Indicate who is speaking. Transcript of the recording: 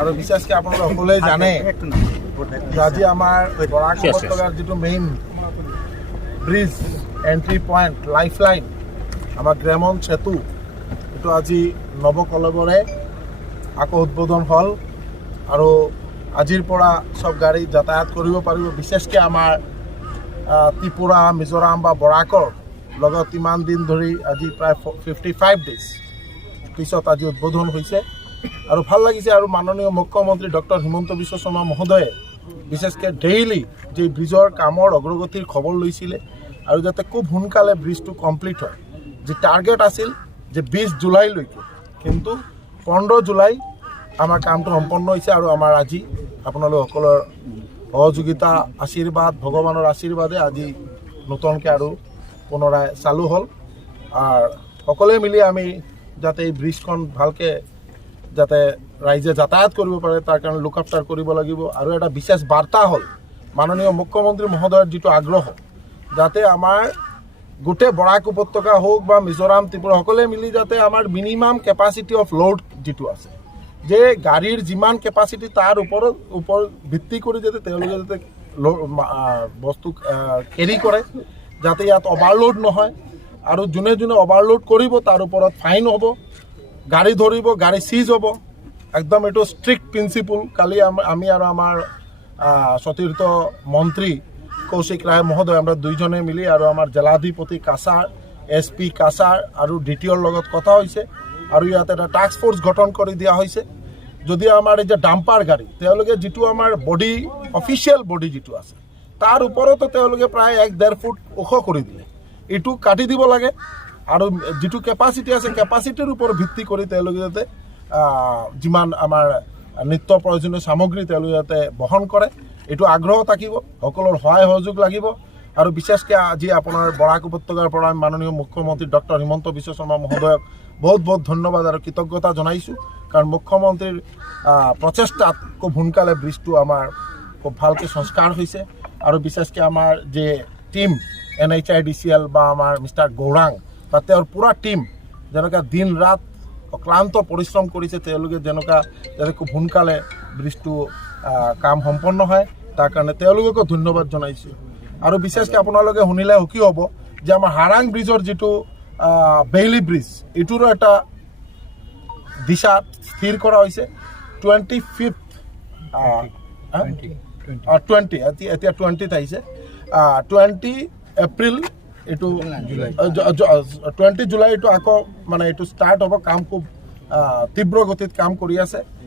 Speaker 1: আৰু বিশেষকৈ আপোনালোকে সকলোৱে জানে। আজি আমাৰ বৰাক. উপত্যকাৰ যিটো main bridge entry point life line আমাৰ গ্ৰেমন সেতু এইটো আজি নৱকলবৰে আকৌ উদ্বোধন হ'ল আৰু আজিৰ পৰা চব গাড়ী যাতায়াত কৰিব পাৰিব। বিশেষকৈ আমাৰ ত্ৰিপুৰা মিজোৰাম বা বৰাকৰ লগত ইমান দিন ধৰি আজি প্ৰায় ফিফটি ফাইভ ডেইজ পিছত আজি উদ্বোধন হৈছে। আৰু ভালো লাগিছে আৰু মাননীয় মুখ্যমন্ত্ৰী ডক্টৰ হিমন্ত বিশ্ব শৰ্মা মহোদয়ে বিশেষকৈ ডেইলি যে ব্ৰিজৰ কামৰ অগ্ৰগতিৰ খবৰ লৈছিলে আৰু যাতে খুব সোনকালে ব্ৰিজটো কমপ্লিট হয়। যি টাৰ্গেট আছিল যে বিছ জুলাইলৈকে। কিন্তু পোন্ধৰ জুলাই আমাৰ কামটো সম্পন্ন হৈছে আৰু আমাৰ আজি আপোনালোক সকলৰ সহযোগিতা, আশীৰ্বাদ, ভগৱানৰ আশীৰ্বাদে আজি নতুনকৈ আৰু পুনৰাই চালু হ'ল। আৰু সকলোৱে মিলি আমি যাতে এই ব্ৰিজখন ভালকৈ যাতে ৰাইজে যাতায়াত কৰিব পাৰে, তাৰ কাৰণে লুক আফটাৰ কৰিব লাগিব। আৰু এটা বিশেষ বাৰ্তা হ'ল, মাননীয় মুখ্যমন্ত্ৰী মহোদয়ৰ যিটো আগ্ৰহ, যাতে আমাৰ গোটেই বৰাক উপত্যকা হওক বা মিজোৰাম, ত্ৰিপুৰা, সকলোৱে মিলি যাতে আমাৰ মিনিমাম কেপাচিটি অফ লোড যিটো আছে, যে গাড়ীৰ যিমান কেপাচিটি তাৰ ওপৰত ওপৰত ভিত্তি কৰি যাতে তেওঁলোকে যাতে বস্তু কেৰি কৰে, যাতে ইয়াত অভাৰলোড নহয়। আৰু যোনে যোনে অভাৰলোড কৰিব, তাৰ ওপৰত ফাইন হ'ব। গাড়ী ধৰিব, গাড়ী চিজ হ'ব। একদম এইটো ষ্ট্ৰিক্ট প্ৰিন্সিপল কালি আমি আৰু আমাৰ সতীৰ্থ মন্ত্ৰী কৌশিক ৰায় মহোদয়, আমরা দুইজনে মিলি আৰু আমাৰ জিলাধিপতি কাছাৰ, এছ পি কাছাৰ আৰু ডি লগত কথা হৈছে আৰু ইয়াত এটা টাস্ক ফ'ৰ্চ গঠন কৰি দিয়া হৈছে। যদি আমাৰ এই যে ডাম্পাৰ গাড়ী, তেওঁলোকে যিটো আমাৰ বডি অফিচিয়েল বডি যিটো আছে, তাৰ ওপৰতো তেওঁলোকে প্ৰায় এক ডেৰ ফুট ওখ কৰি দিলে। এইটো কাটি দিব লাগে। আৰু যিটো কেপাচিটি আছে কেপাচিটিৰ ওপৰত ভিত্তি কৰি তেওঁলোকে যাতে যিমান আমাৰ নিত্য প্ৰয়োজনীয় সামগ্ৰী তেওঁলোকে যাতে বহন কৰে, এইটো আগ্ৰহ থাকিব, সকলৰ সহায় সহযোগ লাগিব। আৰু বিশেষকৈ আজি আপোনাৰ বৰাক উপত্যকাৰ পৰা আমি মাননীয় মুখ্যমন্ত্ৰী ডক্টৰ হিমন্ত বিশ্ব শৰ্মা মহোদয়ক বহুত বহুত ধন্যবাদ আৰু কৃতজ্ঞতা জনাইছোঁ। কাৰণ মুখ্যমন্ত্ৰীৰ প্ৰচেষ্টাত খুব সোনকালে ব্ৰিজটো আমাৰ খুব ভালকৈ সংস্কাৰ হৈছে। আৰু বিশেষকৈ আমাৰ যে team N H I D C L বা আমাৰ মিষ্টাৰ গৌৰাং বা তেওঁৰ পূৰা টিম যেনেকৈ দিন ৰাত অক্লান্ত পৰিশ্ৰম কৰিছে তেওঁলোকে যেনেকুৱা যাতে খুব সোনকালে ব্ৰিজটো কাম সম্পন্ন হয় তাৰ কাৰণে তেওঁলোককো ধন্যবাদ জনাইছোঁ। আৰু বিশেষকৈ আপোনালোকে শুনিলে সুখী হ'ব যে আমাৰ হাৰাং ব্ৰিজৰ যিটো বেইলি ব্ৰিজ এইটোৰো এটা দিশা স্থিৰ কৰা হৈছে। টুৱেণ্টি ফিফ্থ টুৱেণ্টি এতিয়া টুৱেণ্টিত আহিছে। টুৱেণ্টি এপ্ৰিল এইটো টুৱেণ্টি জুলাই এইটো আকৌ মানে এইটো ষ্টাৰ্ট হ'ব কাম খুব আহ, তীব্ৰ গতিত কাম কৰি আছে